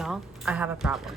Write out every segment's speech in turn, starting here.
Y'all, I have a problem.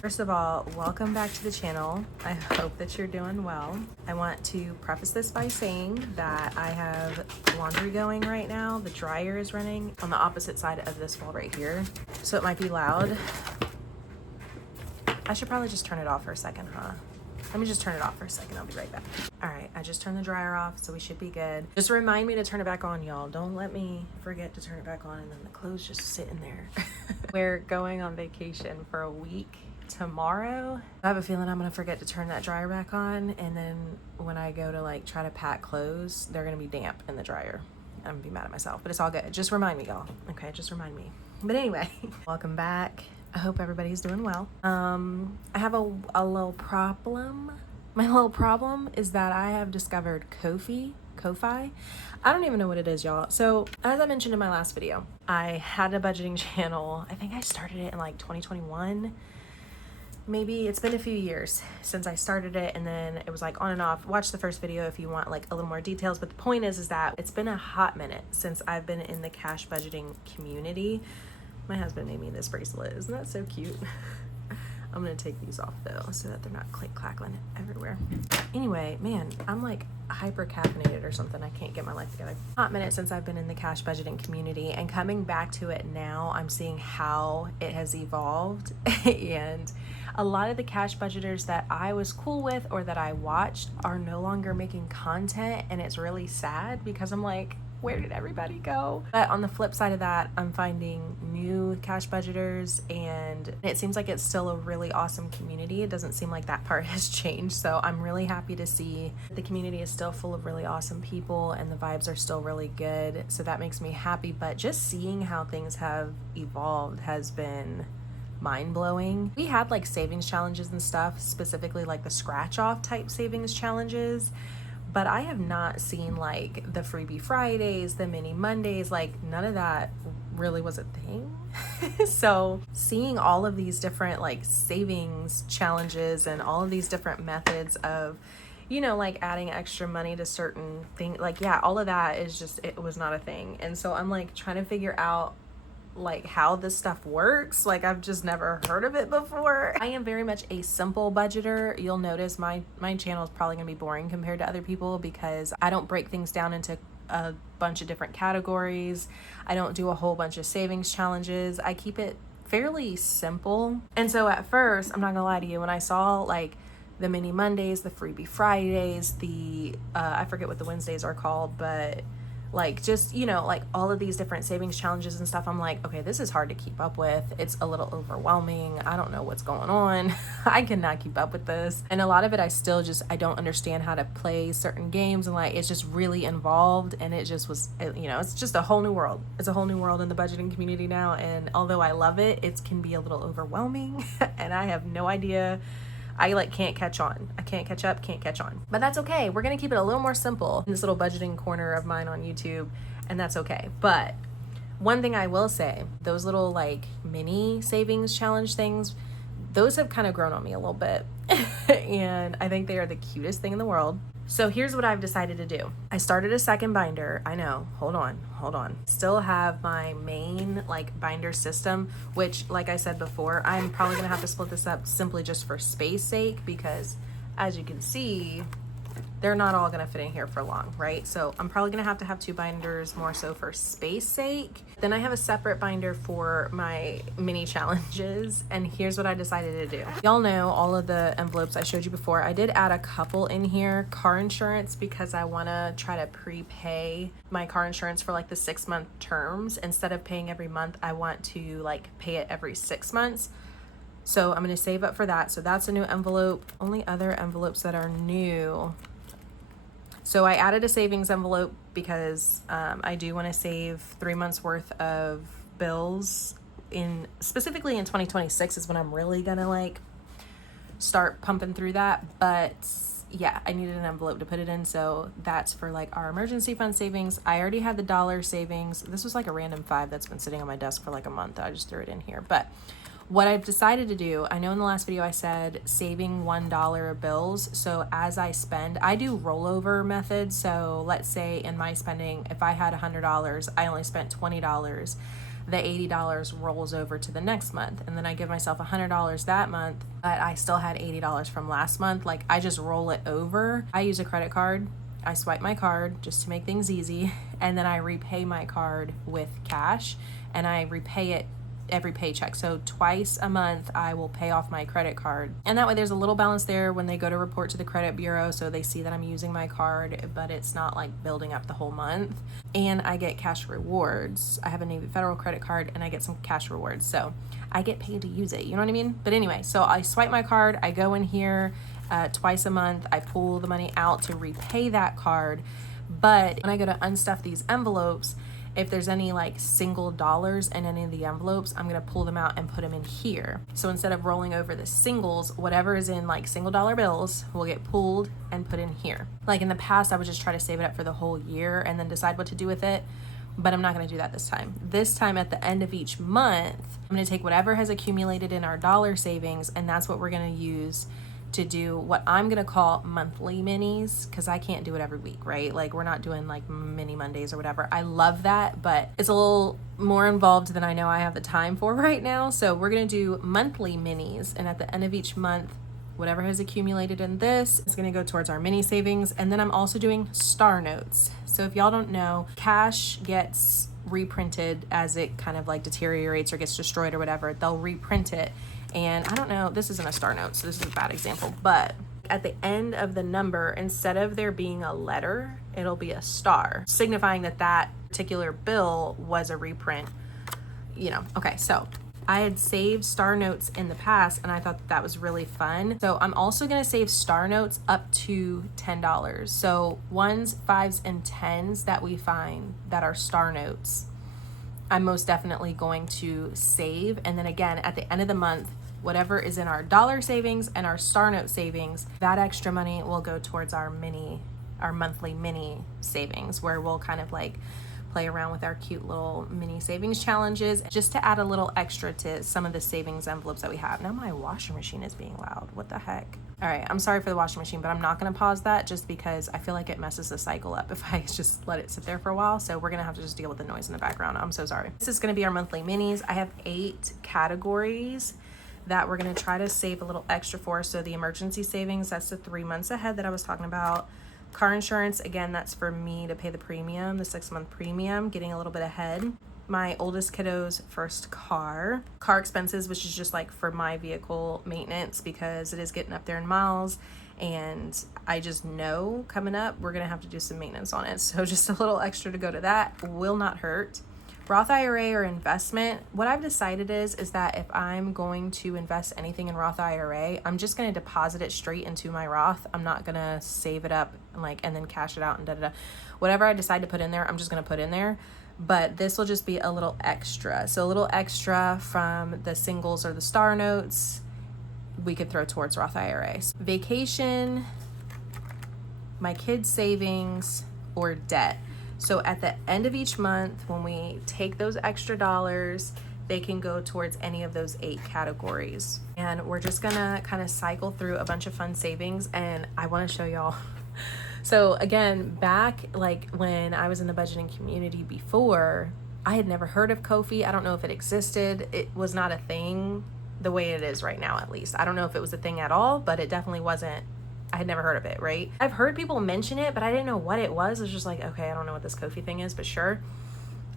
First of all, welcome back to the channel. I hope that you're doing well. I want to preface this by saying that I have laundry going right now. The dryer is running on the opposite side of this wall right here, so it might be loud. I should probably just turn it off for a second, huh? Let me just turn it off for a second. I'll be right back. All right, I just turned the dryer off, so we should be good. Just remind me to turn it back on, y'all. Don't let me forget to turn it back on and then the clothes just sit in there. We're going on vacation for a week tomorrow. I have a feeling I'm gonna forget to turn that dryer back on, and then when I go to like try to pack clothes, they're gonna be damp in the dryer. I'm gonna be mad at myself, but it's all good. Just remind me, y'all. Okay, just remind me. But anyway, welcome back. I hope everybody's doing well. I have a little problem. My little problem is that I have discovered Ko-fi. I don't even know what it is, y'all. So as I mentioned in my last video, I had a budgeting channel. I think I started it in like 2021. Maybe it's been a few years since I started it, and then it was like on and off. Watch the first video if you want like a little more details, but the point is that it's been a hot minute since I've been in the cash budgeting community. My husband made me this bracelet. Isn't that so cute? I'm gonna take these off though so that they're not clackling everywhere. Anyway, man, I'm like hyper caffeinated or something. I can't get my life together. Hot minute since I've been in the cash budgeting community, and coming back to it now, I'm seeing how it has evolved. And a lot of the cash budgeters that I was cool with or that I watched are no longer making content, and it's really sad because I'm like, where did everybody go? But on the flip side of that, I'm finding new cash budgeters, and it seems like it's still a really awesome community. It doesn't seem like that part has changed. So I'm really happy to see the community is still full of really awesome people and the vibes are still really good. So that makes me happy. But just seeing how things have evolved has been mind-blowing. We had like savings challenges and stuff, specifically like the scratch off type savings challenges. But I have not seen like the Freebie Fridays, the mini Mondays, like none of that really was a thing. So seeing all of these different like savings challenges and all of these different methods of, you know, like adding extra money to certain things, like, yeah, all of that is just, it was not a thing. And so I'm like trying to figure out like how this stuff works. Like I've just never heard of it before. I am very much a simple budgeter. You'll notice my channel is probably gonna be boring compared to other people because I don't break things down into a bunch of different categories. I don't do a whole bunch of savings challenges. I keep it fairly simple. And so at first, I'm not gonna lie to you, when I saw like the mini Mondays, the Freebie Fridays, the I forget what the Wednesdays are called, but like just, you know, like all of these different savings challenges and stuff, I'm like, okay, this is hard to keep up with. It's a little overwhelming. I don't know what's going on. I cannot keep up with this. And a lot of it, I don't understand how to play certain games, and like it's just really involved, and it just was, you know, it's just a whole new world. It's a whole new world in the budgeting community now, and although I love it, it can be a little overwhelming and I have no idea. I like can't catch on. I can't catch up, can't catch on. But that's okay. We're gonna keep it a little more simple in this little budgeting corner of mine on YouTube, and that's okay. But one thing I will say, those little like mini savings challenge things, those have kind of grown on me a little bit. And I think they are the cutest thing in the world. So here's what I've decided to do. I started a second binder. I know, hold on. Still have my main like binder system, which like I said before, I'm probably gonna have to split this up simply just for space sake, because as you can see, they're not all gonna fit in here for long, right? So I'm probably gonna have to have two binders more so for space sake. Then I have a separate binder for my mini challenges, and here's what I decided to do. Y'all know all of the envelopes I showed you before. I did add a couple in here. Car insurance, because I wanna try to prepay my car insurance for like the 6-month terms. Instead of paying every month, I want to like pay it every 6 months. So I'm gonna save up for that. So that's a new envelope. Only other envelopes that are new. So I added a savings envelope because I do want to save 3 months worth of bills specifically in 2026 is when I'm really gonna like start pumping through that. But yeah, I needed an envelope to put it in, so that's for like our emergency fund savings. I already had the dollar savings. This was like a random 5 that's been sitting on my desk for like a month. I just threw it in here. But what I've decided to do, I know in the last video I said saving $1 of bills. So as I spend, I do rollover methods. So let's say in my spending, if I had $100, I only spent $20. the $80 rolls over to the next month. And then I give myself $100 that month, but I still had $80 from last month. Like, I just roll it over. I use a credit card. I swipe my card just to make things easy, and then I repay my card with cash, and I repay it every paycheck. So twice a month I will pay off my credit card, and that way there's a little balance there when they go to report to the credit bureau, so they see that I'm using my card, but it's not like building up the whole month. And I get cash rewards. I have a Navy Federal credit card, and I get some cash rewards, so I get paid to use it, you know what I mean? But anyway, so I swipe my card, I go in here twice a month, I pull the money out to repay that card. But when I go to unstuff these envelopes, if there's any like single dollars in any of the envelopes, I'm gonna pull them out and put them in here. So instead of rolling over the singles, whatever is in like single dollar bills will get pulled and put in here. Like in the past, I would just try to save it up for the whole year and then decide what to do with it. But I'm not gonna do that this time. This time at the end of each month, I'm gonna take whatever has accumulated in our dollar savings, and that's what we're gonna use to do what I'm gonna call monthly minis, because I can't do it every week, right? Like, we're not doing like mini Mondays or whatever. I love that, but it's a little more involved than I know I have the time for right now. So we're gonna do monthly minis, and at the end of each month, whatever has accumulated in this is gonna go towards our mini savings. And then I'm also doing star notes. So if y'all don't know, cash gets reprinted as it kind of like deteriorates or gets destroyed or whatever. They'll reprint it. And I don't know, this isn't a star note, so this is a bad example, but at the end of the number, instead of there being a letter, it'll be a star, signifying that that particular bill was a reprint, you know. Okay, so I had saved star notes in the past, and I thought that was really fun. So I'm also gonna save star notes up to $10. So 1s, 5s, and 10s that we find that are star notes, I'm most definitely going to save. And then again, at the end of the month, whatever is in our dollar savings and our star note savings, that extra money will go towards our monthly mini savings, where we'll kind of like play around with our cute little mini savings challenges, just to add a little extra to some of the savings envelopes that we have. Now my washing machine is being loud. What the heck? All right, I'm sorry for the washing machine, but I'm not gonna pause that just because I feel like it messes the cycle up if I just let it sit there for a while. So we're gonna have to just deal with the noise in the background. I'm so sorry. This is gonna be our monthly minis. I have 8 categories that we're gonna try to save a little extra for. So the emergency savings, that's the 3 months ahead that I was talking about. Car insurance, again, that's for me to pay the premium, the 6-month premium, getting a little bit ahead. My oldest kiddo's first car expenses, which is just like for my vehicle maintenance, because it is getting up there in miles, and I just know coming up we're gonna have to do some maintenance on it. So just a little extra to go to that will not hurt. Roth IRA or investment, what I've decided is that if I'm going to invest anything in Roth IRA, I'm just going to deposit it straight into my Roth. I'm not going to save it up and then cash it out and da-da-da. Whatever I decide to put in there, I'm just going to put in there. But this will just be a little extra. So a little extra from the singles or the star notes we could throw towards Roth IRAs. Vacation, my kids' savings, or debt. So at the end of each month, when we take those extra dollars, they can go towards any of those 8 categories. And we're just gonna kind of cycle through a bunch of fun savings, and I wanna show y'all. So again, back like when I was in the budgeting community before, I had never heard of Ko-fi. I don't know if it existed. It was not a thing the way it is right now, at least. I don't know if it was a thing at all, but it definitely wasn't. I had never heard of it, right? I've heard people mention it, but I didn't know what it was. It was just like, okay, I don't know what this Ko-fi thing is, but sure.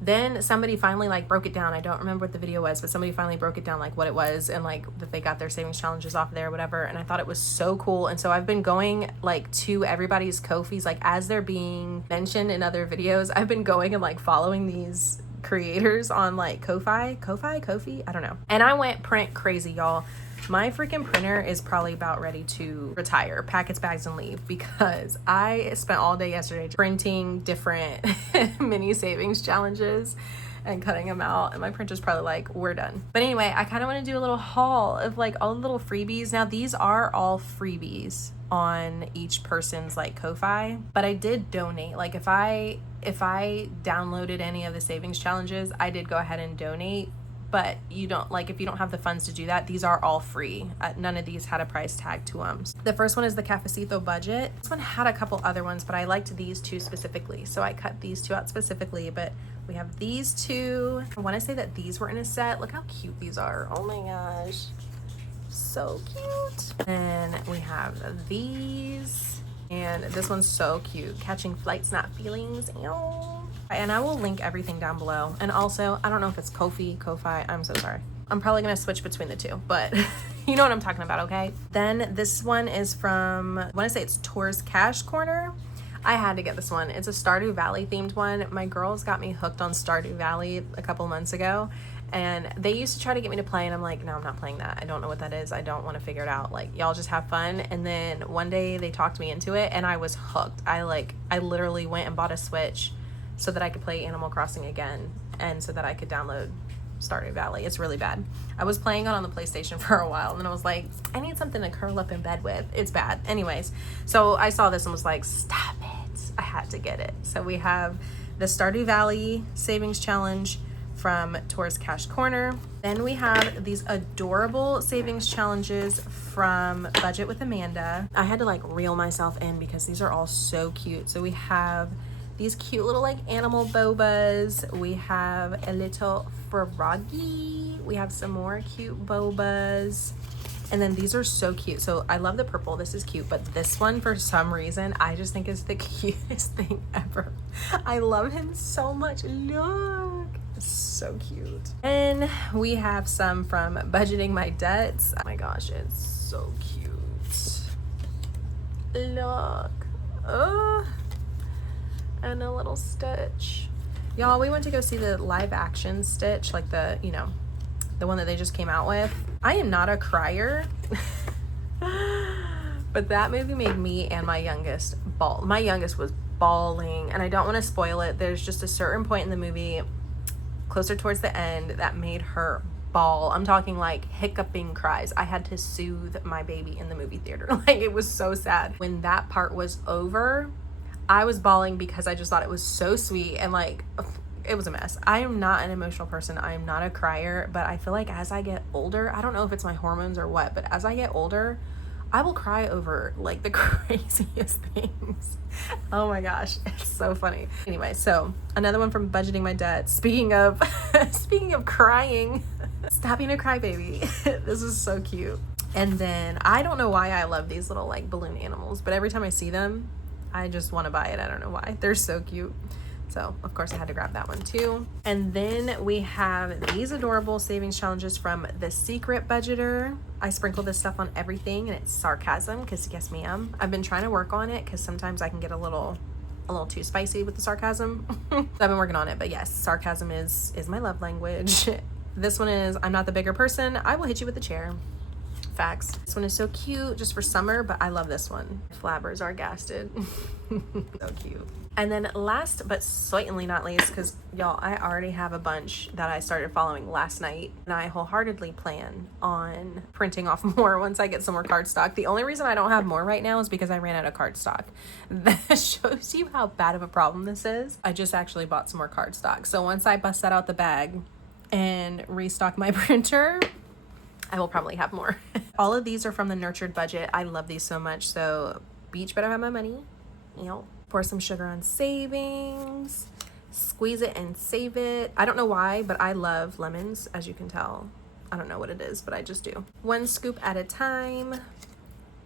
Then somebody finally like broke it down. I don't remember what the video was, but somebody finally broke it down, like what it was, and like that they got their savings challenges off there, whatever. And I thought it was so cool. And so I've been going like to everybody's Ko-fis, like as they're being mentioned in other videos, I've been going and like following these creators on like Ko-fi, I don't know. And I went print crazy, y'all. My freaking printer is probably about ready to retire, pack its bags and leave, because I spent all day yesterday printing different mini savings challenges and cutting them out, and my printer's probably like, we're done. But anyway, I kind of want to do a little haul of like all the little freebies. Now these are all freebies on each person's like Ko-fi, but I did donate. Like if I downloaded any of the savings challenges, I did go ahead and donate. But you don't, like, if you don't have the funds to do that, these are all free. None of these had a price tag to them. The first one is the Cafecito budget. This one had a couple other ones, but I liked these 2 specifically. So I cut these 2 out specifically, but We have these two. I want to say that these were in a set. Look how cute these are. Oh my gosh. So cute. And we have these. And this one's so cute. Catching flights, not feelings. Ew. And I will link everything down below. And also, I don't know if it's Ko-fi. I'm so sorry. I'm probably going to switch between the two, but you know what I'm talking about, okay? Then this one is from, I want to say it's Tours Cash Corner. I had to get this one. It's a Stardew Valley themed one. My girls got me hooked on Stardew Valley a couple months ago, and they used to try to get me to play, and I'm like, no, I'm not playing that. I don't know what that is. I don't want to figure it out. Like, y'all just have fun. And then one day they talked me into it, and I was hooked. I literally went and bought a Switch so that I could play Animal Crossing again, and so that I could download Stardew Valley. It's really bad. I was playing it on the PlayStation for a while, and then I was like, I need something to curl up in bed with. It's bad. Anyways, so I saw this and was like, stop it. I had to get it. So we have the Stardew Valley Savings Challenge from Tours Cash Corner. Then we have these adorable savings challenges from Budget with Amanda. I had to like reel myself in because these are all so cute. So we have these cute little like animal bobas. We have a little froggy. We have some more cute bobas. And then these are so cute. So I love the purple. This is cute. But this one, for some reason, I just think is the cutest thing ever. I love him so much. Look. So cute. And we have some from Budgeting My Debts. Oh my gosh, it's so cute. Look. And a little Stitch. Y'all, we went to go see the live action Stitch, like the, you know, the one that they just came out with. I am not a crier, but that movie made me and my youngest bawl. My youngest was bawling, and I don't want to spoil it. There's just a certain point in the movie, closer towards the end, that made her bawl. I'm talking like hiccuping cries. I had to soothe my baby in the movie theater. Like, it was so sad. When that part was over, I was bawling because I just thought it was so sweet, and like, it was a mess. I am not an emotional person. I am not a crier, but I feel like as I get older, I don't know if it's my hormones or what, but as I get older, I will cry over like the craziest things. Oh my gosh, it's so funny. Anyway, so another one from Budgeting My Debts. Speaking of crying, stop being a crybaby. This is so cute. And then I don't know why I love these little like balloon animals, but every time I see them, I just want to buy it. I don't know why. They're so cute. So of course I had to grab that one too. And then we have these adorable savings challenges from The Secret Budgeter. I sprinkle this stuff on everything, and it's sarcasm because yes ma'am. I've been trying to work on it because sometimes I can get a little too spicy with the sarcasm. So I've been working on it, but yes, sarcasm is my love language. This one is, I'm not the bigger person, I will hit you with a chair. Facts. This one is so cute just for summer, but I love this one. Flabbers are gasted. So cute. And then last but certainly not least, because y'all, I already have a bunch that I started following last night, and I wholeheartedly plan on printing off more once I get some more cardstock. The only reason I don't have more right now is because I ran out of cardstock. That shows you how bad of a problem this is. I just actually bought some more cardstock. So once I bust that out the bag and restock my printer, I will probably have more. All of these are from the Nurtured Budget. I love these so much. So beach better have my money. You know, pour some sugar on savings, squeeze it and save it. I don't know why, but I love lemons, as you can tell. I don't know what it is, but I just do. One scoop at a time.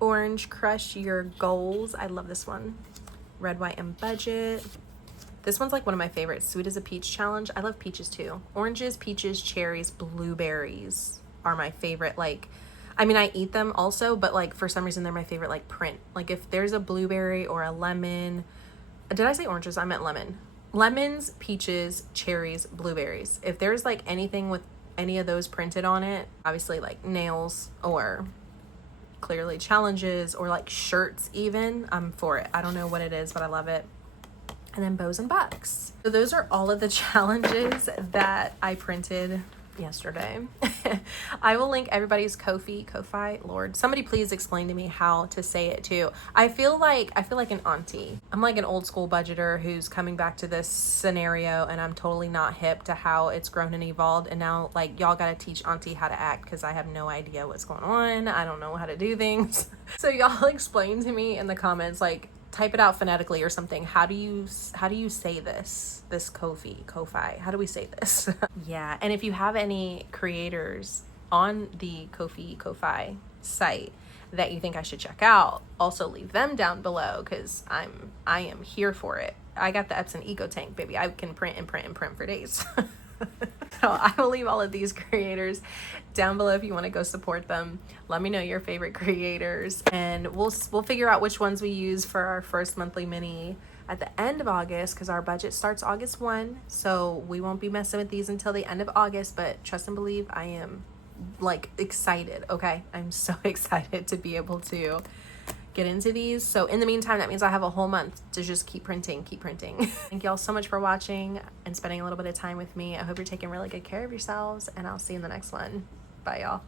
Orange Crush Your Goals. I love this one. Red, White, and Budget. This one's like one of my favorites. Sweet as a Peach Challenge. I love peaches too. Oranges, peaches, cherries, blueberries are my favorite. Like, I mean, I eat them also, but like for some reason they're my favorite like print. Like if there's a blueberry or a lemon, did I say oranges? I meant lemon. Lemons, peaches, cherries, blueberries. If there's like anything with any of those printed on it, obviously like nails or clearly challenges or like shirts even, I'm for it. I don't know what it is, but I love it. And then bows and bucks. So those are all of the challenges that I printed yesterday. I will link everybody's Ko-fi, Lord. Somebody please explain to me how to say it too. I feel like an auntie. I'm like an old school budgeter who's coming back to this scenario, and I'm totally not hip to how it's grown and evolved. And now like y'all gotta teach auntie how to act because I have no idea what's going on. I don't know how to do things. So y'all explain to me in the comments like type it out phonetically or something. How do you say this Ko-fi? How do we say this? Yeah, and if you have any creators on the Ko-fi site that you think I should check out, also leave them down below, because I am here for it. I got the Epson Eco Tank, baby. I can print and print and print for days. So I will leave all of these creators down below if you want to go support them. Let me know your favorite creators, and we'll figure out which ones we use for our first monthly mini at the end of August, because our budget starts August 1. So we won't be messing with these until the end of August, but trust and believe, I am like excited. Okay, I'm so excited to be able to get into these. So in the meantime, that means I have a whole month to just keep printing. Thank y'all so much for watching and spending a little bit of time with me. I hope you're taking really good care of yourselves, and I'll see you in the next one. Bye, y'all.